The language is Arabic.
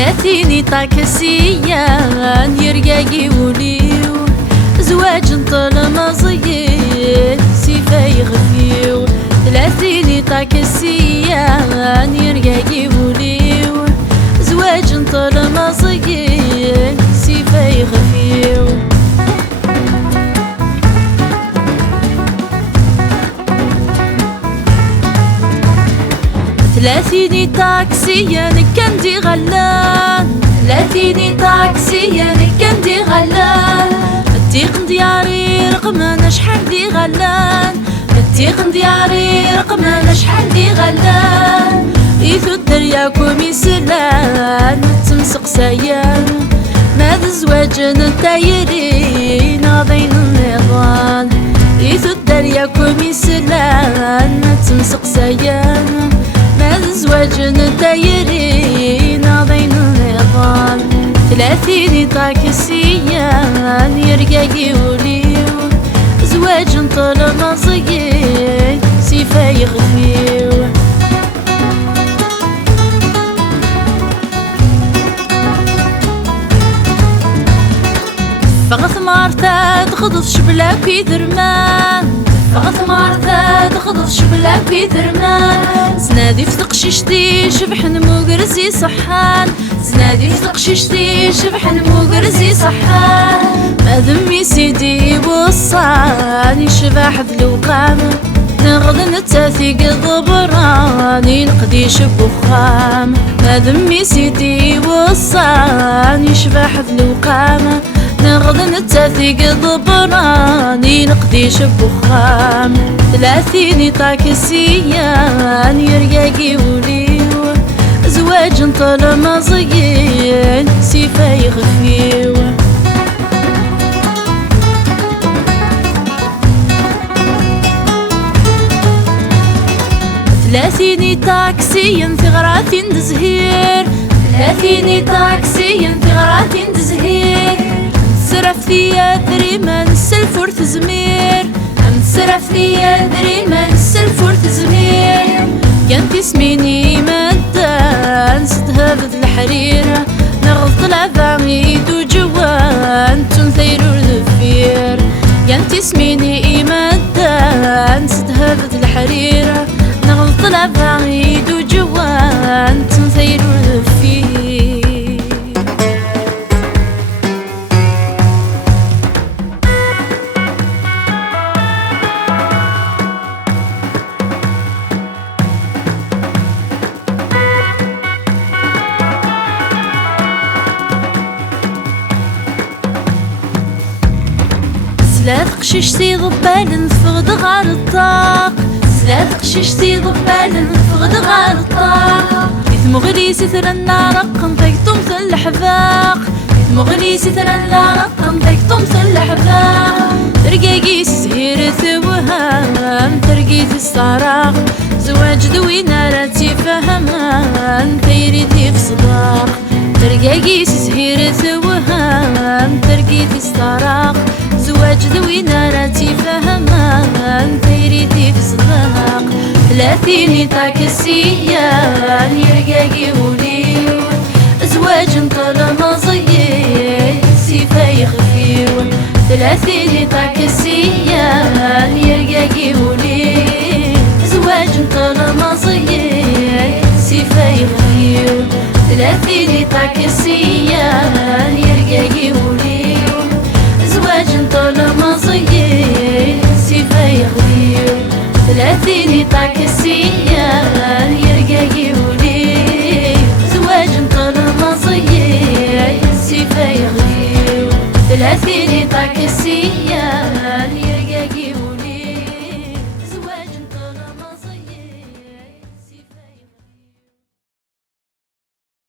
ثلاثين طاكسية يرقاقي وليو زواج نطل مزيين سيفا يغفيو 30 طاكسية يرقاقي وليو زواج نطل مزيين سيفا يغفيو 30 طاكسية كندي غلان 30 طاكسية كندي غلان التيق دياري رقمنا شحال دي غلان التيق دياري رقمنا شحال دي غلان إيثو الدرياكم يسلان تمسق سيان ماذا زواج نتايري ناضين النظام إيثو الدرياكم يسلان تمسق سيان ماذا زواج نتايري ناضين النظام 30 طاكسية يرقاقي وليو زواج نطل مزيين سيفا يغفيو فغث مارتا تخضف شبلاكي ذرمان فغث مارتا تخضف شبلاكي ذرمان زنادي في تقشيشتي شبحن موقرزي صحان زنادي في تقشيشتي شبحن موقرزي صحان ما ذمي سيدي وصاني شباح ذلوقام نغض نتاثيق ضبراني نقديش بوخام ما ذمي سيدي وصاني شباح ذلوقام نغض نتاثيق ضبراني نقديش بوخام 30 طاكسية يرقاقي وليو زواج نطل مزيين سيفا يغفيو 30 طاكسية ثغرات تزهير 30 طاكسية ثغرات تزهير سرف فيا دريما السلفور تزمير سرف فيا دريما السلفور تزمير كانت اسميني مدان ستهبد الحريرة نغض العفاميد وجوان تنثير الذفير كانت اسميني مدان ستهبد الحريرة نغض العفاميد وجوان تنثير الذفير ثلاث قشيشتي ضبال نفقد غار الطاق ثلاث قشيشتي ضبال نفقد غار الطاق يثمغلي سترنا رقم ضيقتم ثل حذاق يثمغلي سترنا رقم ضيقتم ثل حذاق ترقاقي سهير ثوهام ترقيت الصراق زواج ذوينا راتي فهمان ثيري في صداق ترقاقي سهير ثوهام ترقيت الصراق زواج ذوينا راتي فهمان ثيريتي في صداق 30 طاكسية يرقاقي وليو زواج نطل مزيين سيفا يغفيو 30 طاكسية يرقاقي وليو زواج نطل مزيين سيفا يغفيو 30 طاكسية يرقاقي وليو زواج نطل مزيين سيفا يغفيو 30 طاكسية يرقاقي وليو زواج نطل مزيين سيفا يغفيو 30 طاكسية